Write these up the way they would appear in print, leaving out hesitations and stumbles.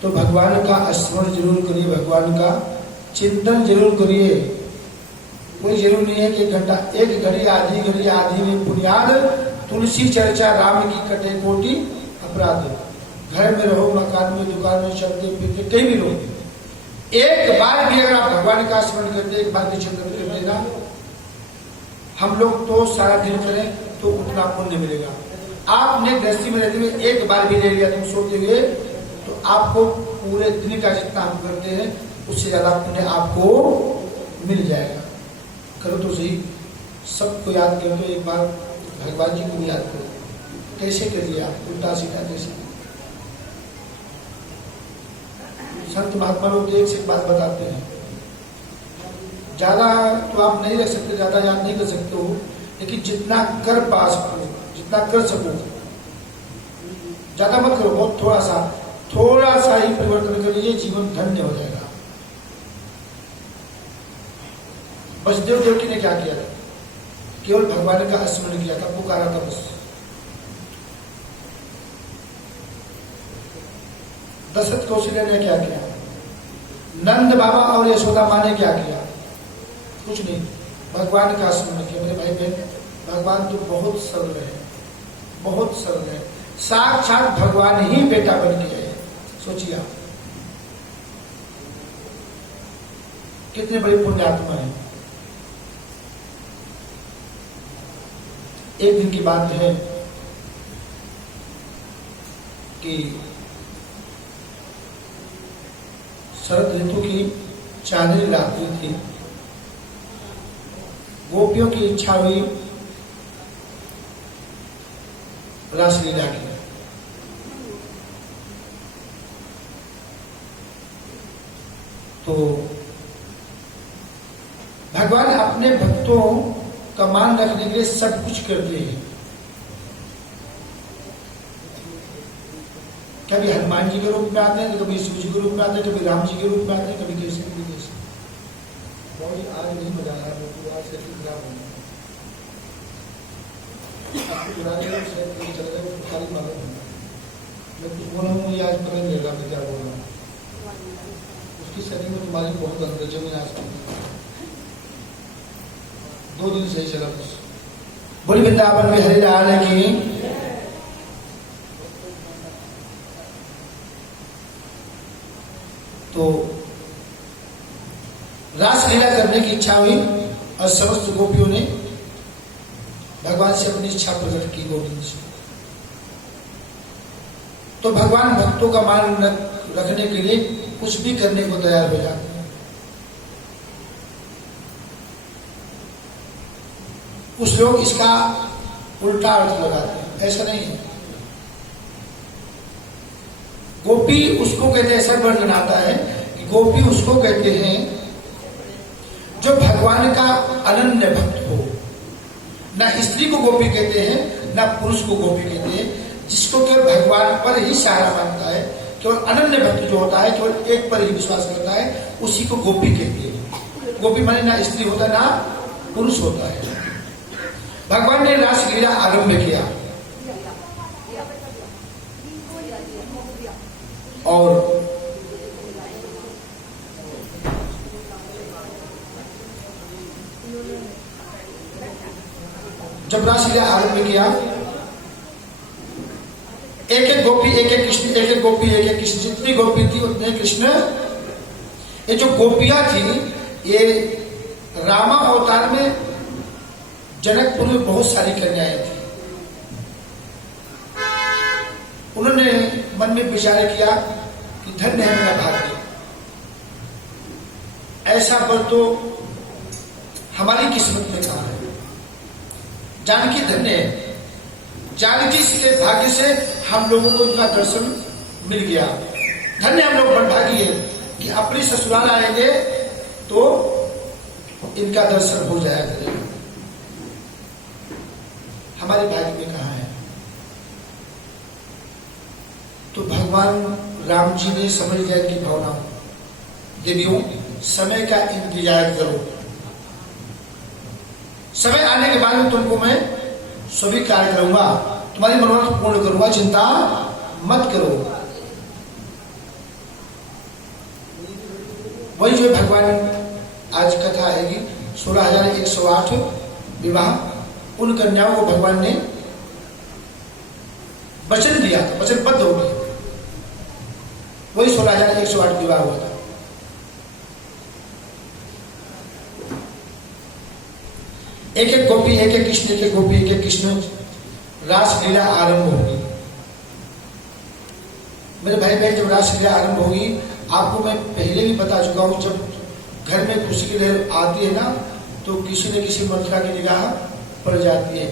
तो भगवान का स्मरण जरूर करिए, भगवान का चिंतन जरूर करिए। कोई जरूर नहीं है कि एक घंटा, एक घड़ी आधी में बुनियाद, तुलसी चर्चा राम की कटे कोटि अपराध। घर में रहो, मकान में, दुकान में, चलते फिरते कहीं भी रहो, एक बार भी अगर आप भगवान का स्मरण करते, एक बार भी चिंतन कर लेना, हम लोग तो सारा दिन करें तो उतना पुण्य मिलेगा। आपने गृहस्थी में रहते हुए एक बार भी ले लिया तुम सोते हुए, तो आपको पूरे दिन का जितना हम करते हैं उससे ज्यादा पुण्य आपको मिल जाएगा। करो तो सही, सबको याद करो तो एक बार भगवान जी को याद करो। कैसे करिए आप? उल्टा सीधा कैसे? संत महात्मा लोग एक से एक बात बताते हैं। ज्यादा तो आप नहीं रख सकते, ज्यादा याद नहीं कर सकते हो, लेकिन जितना कर पा सको, जितना कर सको, ज्यादा मत करो, बहुत थोड़ा सा ही परिवर्तन कर लीजिए, जीवन धन्य हो जाएगा। वसुदेव देवकी ने क्या किया था? केवल भगवान का स्मरण किया था, पुकारा था बस। दशरथ कौशल्या ने क्या किया? नंद बाबा और यशोदा माँ ने क्या किया? कुछ नहीं, भगवान का स्मरण किया। मेरे भाई बहन, भगवान तो बहुत सरल है, बहुत सरल है। साक्षात भगवान ही बेटा बन के आए। सोचिए आप कितने बड़े पुण्यात्मा है। एक दिन की बात है कि शरद ऋतु की चांदनी रात्रि थी। गोपियों की इच्छा हुई रासलीला की। तो भगवान अपने भक्तों का मान रखने के लिए सब कुछ करते हैं। कभी हनुमान जी के रूप में आते हैं, तो कभी शिव जी के रूप में आते हैं, कभी राम जी के रूप में आते हैं, कभी कैसे कभी कैसे। बहुत आज नहीं मजा आया, आज से खराब होना चल रहे खाली मालूम है। मैं कुछ बोला हूँ, ये आज पता नहीं लगा मैं क्या बोल रहा हूँ। उसकी शरीर में तुम्हारी बहुत अंदर जमीन आज 2 दिन सही चला बस। बोली वृंदावन में हरि लाल की। तो रासलीला करने की इच्छा हुई और समस्त गोपियों ने भगवान से अपनी इच्छा प्रकट की, गोविंद से। तो भगवान भक्तों का मान रखने के लिए कुछ भी करने को तैयार हो जाते हैं। कुछ लोग इसका उल्टा अर्थ लगाते हैं, ऐसा नहीं है। गोपी उसको कहते हैं, ऐसा वर्णन आता है कि गोपी उसको कहते हैं जो भगवान का अनन्य भक्त हो। ना स्त्री को गोपी कहते हैं, ना पुरुष को गोपी कहते हैं। जिसको केवल भगवान पर ही सहारा मानता है, केवल अनन्य भक्त जो होता है, केवल एक पर ही विश्वास करता है, उसी को गोपी कहते हैं। गोपी माने ना स्त्री होता ना पुरुष होता है। भगवान ने रासलीला आरंभ किया और जब रासलीला आरंभ किया, एक एक गोपी एक एक कृष्ण, एक एक गोपी एक एक कृष्ण, जितनी गोपी थी उतने कृष्ण। ये जो गोपियां थी, ये रामा अवतार में जनकपुर में बहुत सारी कन्याएं थी। उन्होंने मन में विचार किया कि धन्य है मेरा भाग्य, ऐसा वर तो हमारी किस्मत में कहा है। जानकी धन्य है, जानकी के भाग्य से हम लोगों को इनका दर्शन मिल गया। धन्य हम लोग बड़भागी है कि अपने ससुराल आएंगे तो इनका दर्शन हो जाएगा। हमारे भाग्य में कहाँ है? भगवान राम जी ने समझ लिया की भावना, देवियों समय का इंतजार करो, समय आने के बाद में तुमको मैं सभी कार्य करूंगा, तुम्हारी मनोरथ पूर्ण करूंगा, चिंता मत करो। वही जो भगवान आज कथा आएगी 16,108 विवाह, उन कन्याओं को भगवान ने वचन दिया, वचनबद्ध हो गए, वही 16,108 विवाह हुआ था। एक एक गोपी, एक एक कृष्ण, एक एक गोपी, एक एक कृष्ण, रासलीला आरंभ होगी। मेरे भाई बहन, जब रासलीला आरंभ होगी, आपको मैं पहले भी बता चुका हूं, जब घर में खुशी की लहर आती है ना, तो किसी न किसी मथुरा की निगाह पड़ जाती है।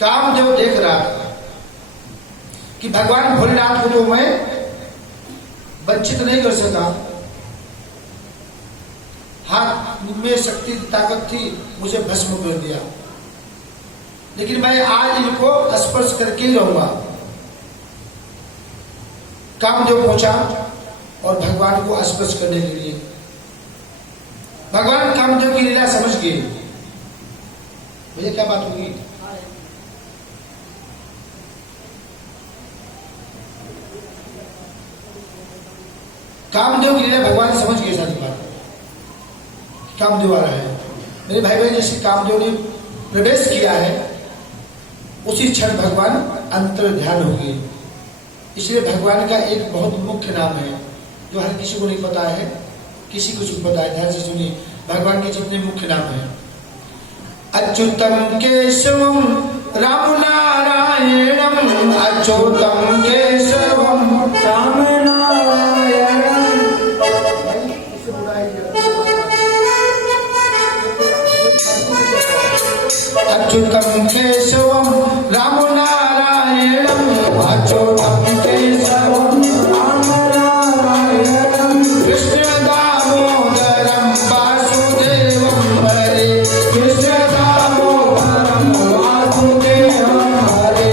कामदेव देख रहा कि भगवान भोलेनाथ को तो मैं वंचित नहीं कर सका, हाथ में शक्ति ताकत थी, मुझे भस्म कर दिया, लेकिन मैं आज इनको स्पर्श करके ही रहूंगा। कामदेव पहुंचा और भगवान को स्पर्श करने के लिए, भगवान कामदेव की लीला समझ गए। भैया क्या बात होगी? कामदेव की लीला भगवान समझ गए। सारी बात कामदेव आ रहा है। मेरे भाई बहन, जैसे कामदेव ने प्रवेश किया है, उसी क्षण भगवान अंतर ध्यान हो गए। इसलिए भगवान का एक बहुत मुख्य नाम है जो हर किसी को नहीं पता है, किसी को नहीं पता है। ध्यान से सुनिए, भगवान के जितने मुख्य नाम हैं, अच्युतम केशवम राम नारायणम, अच्युतम केशवम राम नारायणम, अच्युतम केशवम राम नारायणम, अच्युतम केशवम राम नारायणम, कृष्ण दामोदरम वासुदेवम हरे, कृष्ण दामोदरम वासुदेवम हरे,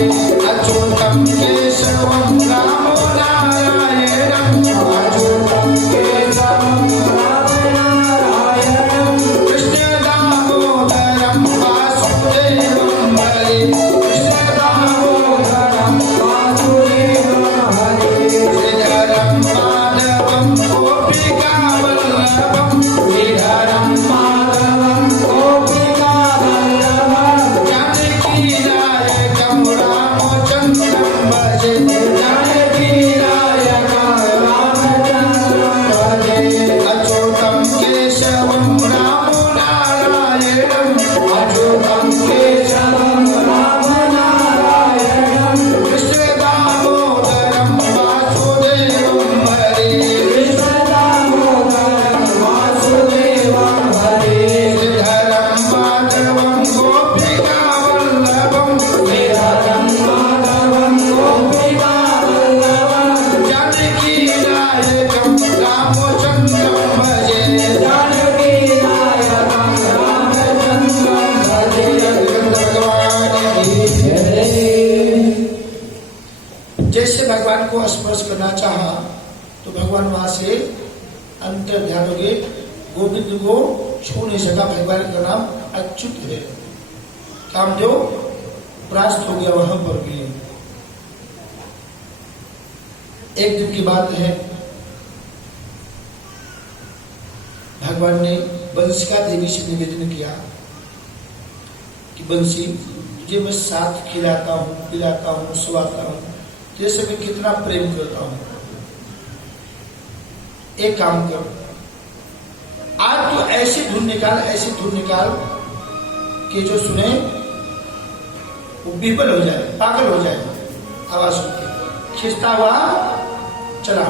अच्युतम केशवम राम नारायणम, अच्युतम केशवम राम नारायणम, कृष्ण दामोदरम वासुदेवम हरे, कृष्ण दामोदरम वासुदेवम हरे, श्रीधरम माधवम गोपिका वल्लभम, श्रीधरम माधवम गोपिका वल्लभम, जानकी नायकम रामचंद्रम भजे, जानकी नायकम रामचंद्रम भजे, अच्युतम केशवम राम नारायणम, अच्युतम केशवम राम नारायणम, कृष्ण दामोदरम वासुदेवम हरे, कृष्ण दामोदरम वासुदेवम हरे, श्रीधरम माधवम गोपिका वल्लभम, श्रीधरम माधवम गोपिका वल्लभम, जानकी नायकम रामचंद्रम भजे, जानकी नायकम रामचंद्रम भजे। भगवान की जय। जैसे भगवान को स्पर्श करना चाहा तो भगवान वहां से अंतर ध्यान हो गए, गोविंद को छू नहीं सका। भगवान का नाम अच्युत है। कामदेव परास्त हो गया वहां पर भी। एक दिन की बात है, भगवान ने बंसिका देवी से निवेदन किया कि बंसी, तुझे मैं साथ खिलाता हूँ, पिलाता हूँ, सुलाता हूँ, जैसे मैं कितना प्रेम करता हूँ, एक काम कर, आज तो ऐसी धुन निकाल, ऐसी धुन निकाल कि जो सुने वो विफल हो जाए, पागल हो जाए आवाज सुन के। खिंचता हुआ चला।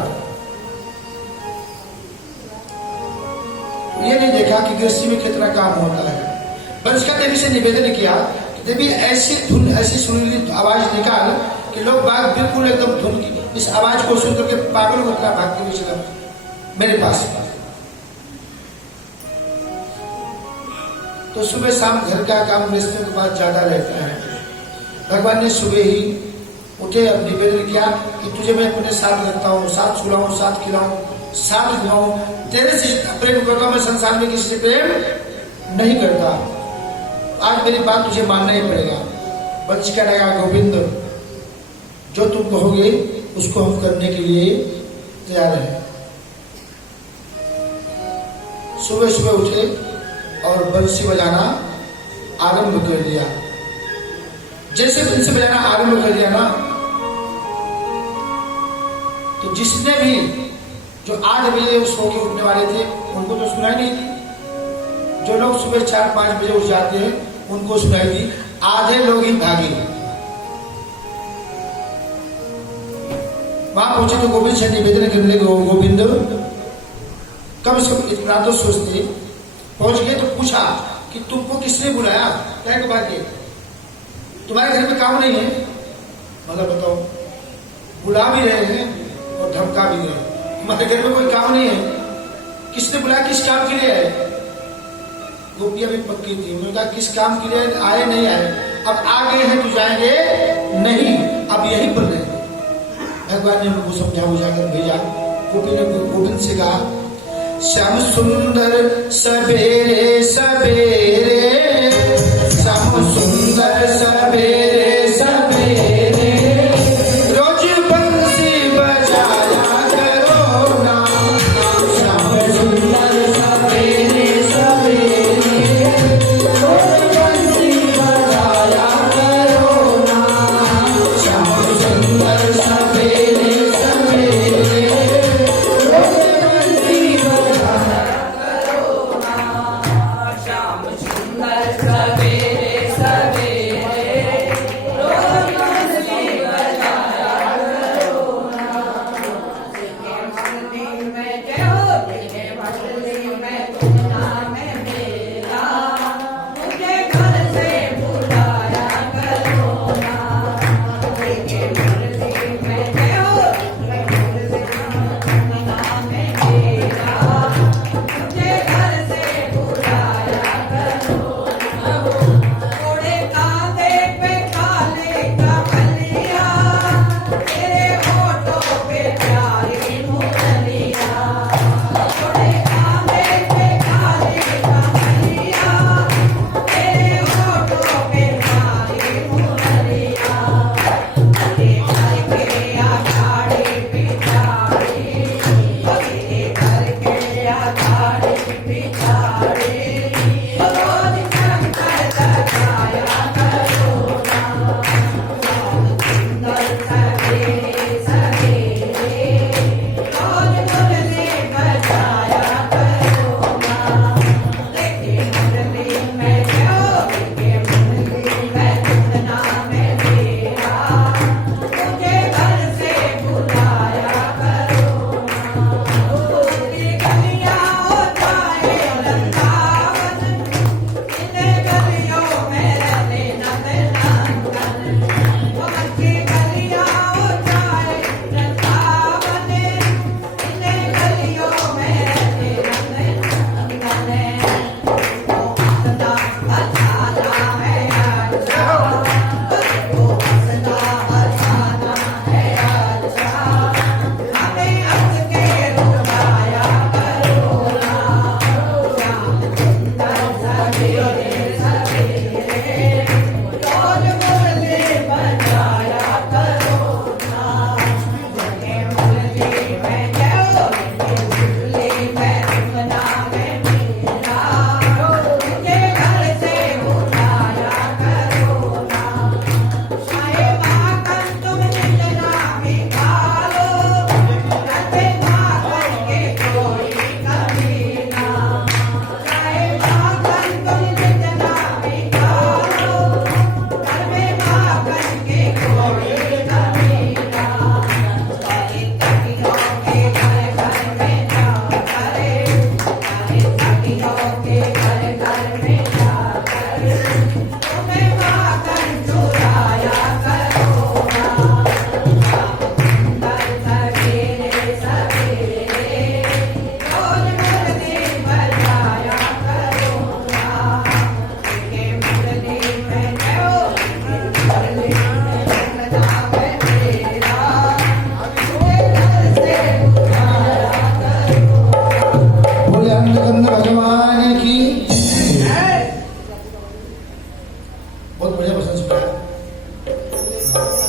ये नहीं देखा कि गृहस्थी में कितना काम होता है। बंसिका देवी से निवेदन किया कि देवी ऐसी धुन, ऐसी सुरीली आवाज निकाल कि लोग बाग बिल्कुल एकदम धुन की इस आवाज को सुन करके पागल को इतना भागते हुए चला मेरे पास। तो सुबह शाम घर का काम गृहस्थियों के पास ज्यादा रहता है। भगवान ने सुबह ही उठे और निवेदन किया कि तुझे मैं अपने साथ रखता हूँ, साथ सुलाऊं, साथ खिलाऊं, साथ घुमाऊं, तेरे से प्रेम करता, मैं संसार में किसी से प्रेम नहीं करता। आज मेरी बात तुझे मानना ही पड़ेगा। बंश क्या लगा, गोविंद जो तुम कहोगे उसको हम करने के लिए तैयार हैं। सुबह सुबह उठे और बंसी बजाना आरंभ कर दिया। जैसे बंसी बजाना आरंभ कर दिया ना, तो जिसने भी जो 8 बजे सो के उठने वाले थे उनको तो सुनाई नहीं दी। जो लोग सुबह 4-5 बजे उठ जाते हैं उनको सुनाई दी। आधे लोग ही भागे। वहां पहुंचे तो गोविंद से निवेदन करने लगे, गोविंद कम से कम इतना तो सोचते। पहुंच गए तो पूछा कि तुमको किसने बुलाया, क्या के बाद तुम्हारे घर में काम नहीं है? मतलब बताओ, बुला भी रहे हैं और धमका भी रहे हैं, तुम्हारे घर में कोई काम नहीं है, किसने बुलाया, किस काम के लिए आए? गोपियां भी पक्की थी। उन्होंने कहा किस काम के लिए आए, नहीं आए, अब आ गए हैं तो जाएंगे नहीं, अब यहीं पर रहेंगे। भगवान ने उनको समझा बुझाकर भेजा। गोपी ने गोविंद से कहा, श्याम सुंदर सवेरे सवेरे, श्याम सुंदर सवेरे सवेरे, रोज बंसी बजाया करो ना, श्याम सुंदर सवेरे सवेरे, रोज बंसी बजाया करो ना, श्याम सुंदर सवेरे सवेरे, रोज बंसी बजाया करो ना, श्याम सुंदर सवेरे सवेरे,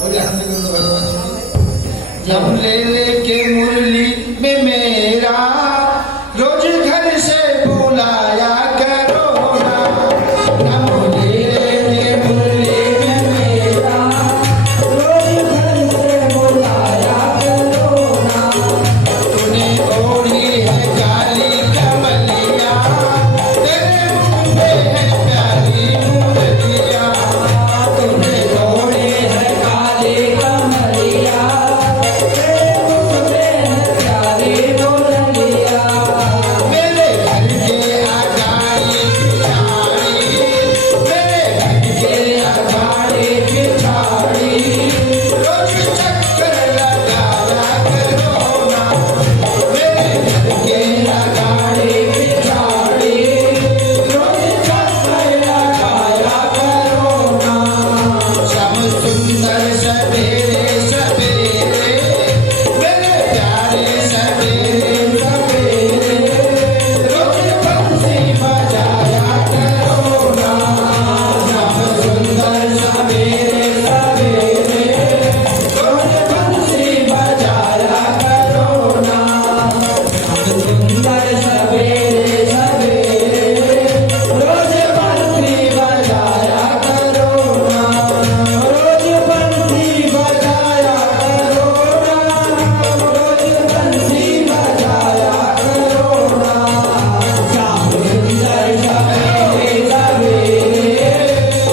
बोले हम भगवान जी जब ले लेके मुरली में मेरा रोज घर से बुलाया करो ना, जब ले लेके मुरली में मेरा रोज घर से बुलाया करो ना, तूने ओढ़ी है काली कमलिया, तेरे मुंह पे है प्यारी मुरलिया, तूने ओढ़ी है काली कमलिया, तेरे मुंह पे है प्यारी मुरलिया, मेरे घर के अगाड़ी पिछाड़ी, मेरे घर के अगाड़ी पिछाड़ी, रोज चक्कर लगाया करो ना, मेरे घर के अगाड़ी पिछाड़ी, रोज चक्कर लगाया करो ना, श्याम सुंदर सवेरे सवेरे, मेरे प्यारे सवेरे सवेरे, रोज बंसी बजाया करो ना, श्याम सुंदर सवेरे सवेरे, रोज बंसी बजाया करो ना, श्याम सुंदर सवेरे सवेरे, रोज बंसी बजाया करो ना, रोज बंसी बजाया करो ना, रोज बंसी बजाया करो ना, श्याम सुंदर सवेरे सवेरे,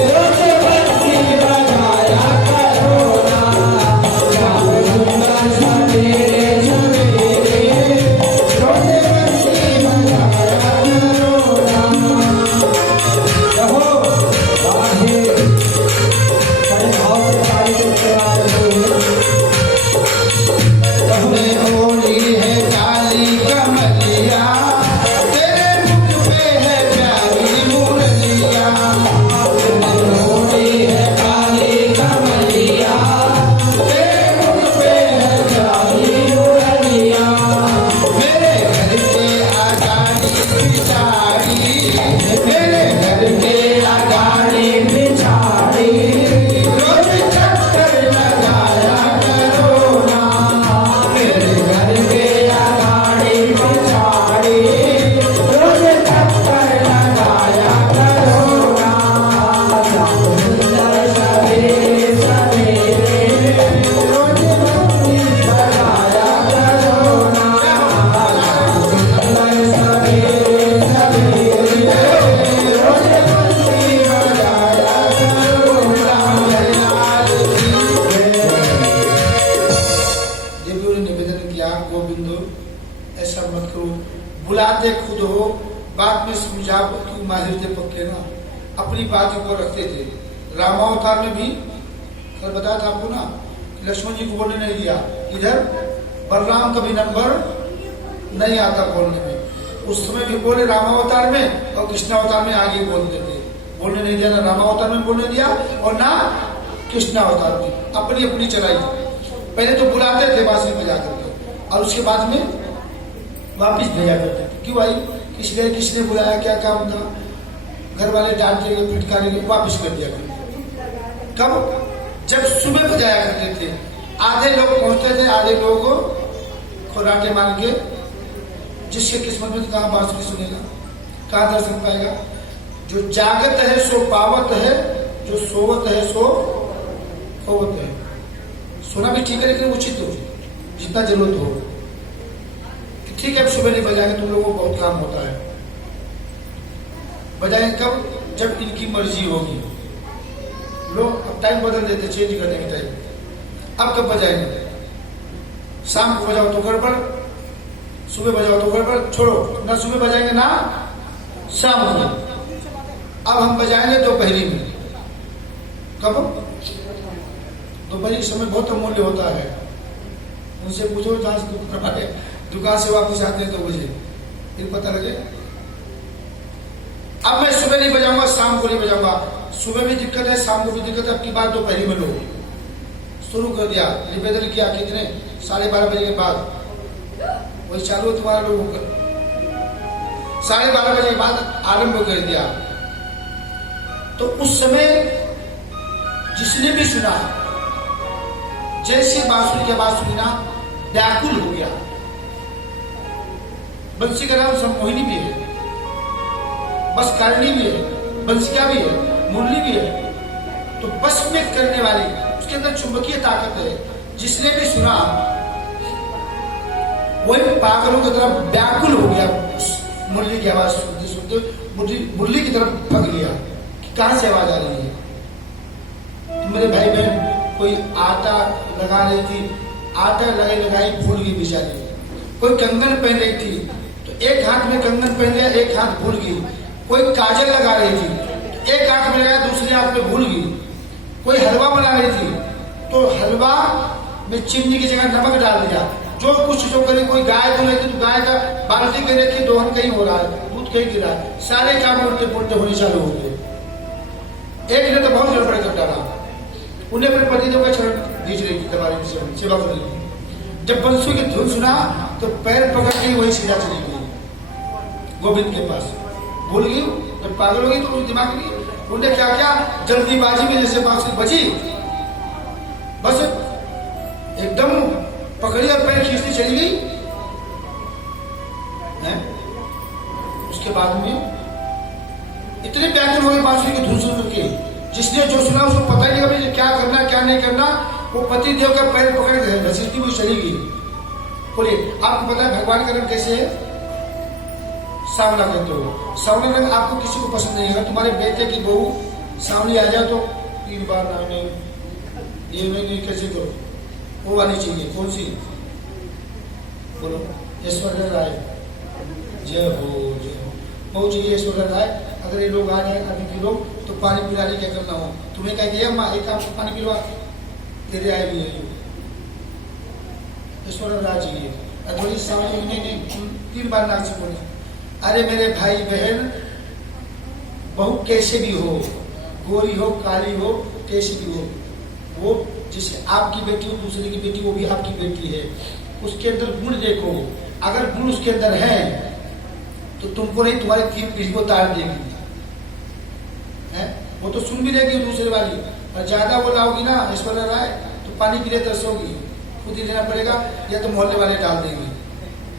रोज बंसी बजाया करो ना, श्याम सुंदर सवेरे सवेरे, रोज बंसी बजाया करो ना। रहो बाहे बड़े भाव से ताली के सेवा करो। तूने ओढ़ी है काली कमलिया, तेरे मुख पे है प्यारी मुरलिया, तूने ओढ़ी है काली कमलिया, तेरे मुख पे है प्यारी मुरलिया, मेरे घर के अगाड़ी पिछाड़ी, मेरे घर के अगाड़ी पिछाड़ी, रोज चक्कर लगाया करो ना, मेरे घर के अगाड़ी पिछाड़ी, रोज चक्कर लगाया करो ना, श्याम सुंदर सवेरे सवेरे, रोज बंसी बजाया करो ना, श्याम सुंदर सवेरे सवेरे, रोज बंसी बजाया करो ना, लाल की जय। देवियों ने निवेदन किया गोविंदो ऐसा मत करो, बुलाते खुद हो, बाद में समझाओ तू माहिर थे पक्के ना, अपनी बात को रखते थे। रामावतार में भी कल बताया था आपको ना, कि लक्ष्मण जी को बोलने नहीं दिया, इधर बलराम का भी नंबर नहीं आता बोलने में, उस समय भी बोले रामावतार में और कृष्णावतार में आगे बोलते थे, बोलने नहीं दिया, ना रामावतार में बोलने दिया और ना कृष्णावतार में, अपनी अपनी चलाई। पहले तो बुलाते थे बांसुरी बजा करके और उसके बाद में वापिस भेजा करते थे। क्यों भाई, किसने बुलाया, क्या काम था, घर वाले डांटेंगे फिटकारेंगे, वापिस कर दिया करते। कब, जब सुबह बजाया करते थे, आधे लोग पहुंचते थे, आधे लोग खोराटे मांग के, जिसके किस्मत में कहाँ बांसुरी सुनेगा, कहाँ दर्शन पाएगा। जो जागत है सो पावत है, जो सोवत है सो खोवत है। सोना भी ठीक है लेकिन उचित हो, जितना जरूरत हो। ठीक है अब सुबह नहीं बजाएंगे, तुम लोगों को बहुत काम होता है, बजाएंगे कब, जब इनकी मर्जी होगी। लोग अब टाइम बदल देते, चेंज करने की टाइम। अब कब बजाएंगे, शाम को बजाओ तो गड़बड़, सुबह बजाओ तो गड़बड़, छोड़ो ना, सुबह बजाएंगे ना शाम को। अब हम बजाएंगे दोपहरी में। कब, दोपहरी के समय बहुत अमूल्य होता है, उनसे पूछो जहां से दुकान से वापस आते हैं 2 बजे, फिर पता लगे। अब मैं सुबह नहीं बजाऊंगा, शाम को नहीं बजाऊंगा। सुबह भी दिक्कत है, शाम को भी दिक्कत है, अब की बात दोपहरी में लो। शुरू कर दिया, निवेदन किया, कितने 12:30 बजे के बाद, वही चालू है तुम्हारा लोगों का। 12:30 बजे के बाद आरंभ कर दिया। तो उस समय जिसने भी सुना जैसे बांसुरी की आवाज सुनी ना व्याकुल हो गया। बंसी का नाम सम्मोहिनी भी है, बस कारणी भी है, बंसिका भी है, मुरली भी है। तो बस में करने वाली उसके अंदर चुंबकीय ताकत है। जिसने भी सुना वही पागलों की तरफ व्याकुल हो गया। उस मुरली की आवाज सुनते सुनते मुरली की तरफ भग गया कि कहां से आवाज आ रही है। तो मेरे भाई बहन कोई आटा लगा रही थी, आटा लगाई भूल गई बेचारी। कोई कंगन पहन रही थी तो एक हाथ में कंगन पहन लिया, एक हाथ भूल गई। कोई काजल लगा रही थी तो एक हाथ में लगाया, दूसरे हाथ में भूल गई। कोई हलवा बना रही थी तो हलवा में चीनी की जगह नमक डाल दिया। जो कुछ जो करे, कोई गाय धो रही थी तो गाय का बाल्टी में रखी, दोहन कहीं हो रहा है, दूध कहीं गिरा है, सारे काम उल्टे पुल्टे होने चालू हो गए। एक ने तो बहुत गड़बड़ कर डाला, उन्हें अपने पतिदेव का शरण खींच रही थी, तुम्हारी सेवा कर रही थी। जब बंसुरी की धुन सुना तो पैर पकड़ के वही सीधा चली गई गोविंद के पास। भूल गई, जब पागल हो गई तो दिमाग में उन्हें क्या क्या जल्दीबाजी में जैसे बांसुरी बजी, बस एकदम पकड़ी और पैर खींचती चली गई। उसके बाद में इतने व्याकुल हो गए बांसुरी की धुन सुन करके, जिसने जो सुना उसको पता ही नहीं क्या करना क्या नहीं करना। वो पति देव का पैर पकड़ गए, घसीटती हुई चली गई। बोलिए, आपको पता है भगवान का रंग कैसे है? सांवला कहते हो। सांवला रंग आपको किसी को पसंद नहीं है। तुम्हारे बेटे की बहू सांवली आ जाए तो 3 बार नहीं, ये नहीं कैसे करो, वो वाली चाहिए। कौन सी? बोलो। ऐश्वर्या राय, जय हो जय हो। बहुत चाहिए ऐश्वर्या राय। अगर ये लोग आ जाए अभी के लोग तो पानी पिलाने क्या करना हो, तुम्हें क्या किया अम्मा एक आप पानी पिलवा, तेरे आए भी है। ऐश्वर्या राय चाहिए। थोड़ी सांवली नहीं 3 बार नाक से बोले। अरे मेरे भाई बहन, बहू कैसे भी हो, गोरी हो काली हो कैसे भी हो, वो जिसे आपकी बेटी हो दूसरे की बेटी वो भी आपकी बेटी है। उसके अंदर गुण देखो, अगर गुण उसके अंदर है तो तुमको नहीं तुम्हारी 3 पीढ़ी को तार देगी है? वो तो सुन भी लेगी दूसरे वाली, और ज्यादा वो लाओगी ना ऐश्वर्या राय तो पानी पी ले तरसोगी, खुद ही लेना पड़ेगा या तो मोहल्ले वाले डाल देंगे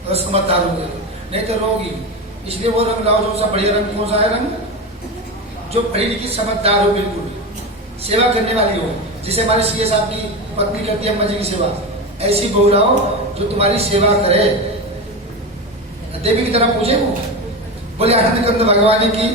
अगर समझदार होंगे, नहीं तो रोगी। इसलिए वो रंग लाओ जो सा बढ़िया रंग। कौन सा है रंग? जो पढ़ी लिखी समझदार हो, बिल्कुल सेवा करने वाली हो, जिसे हमारी सीए साहब की पत्नी करती है अम्मा जी की सेवा, ऐसी बहू लाओ जो तुम्हारी सेवा करे, देवी की तरह पूछे। वो बोले आनंद कंद भगवान की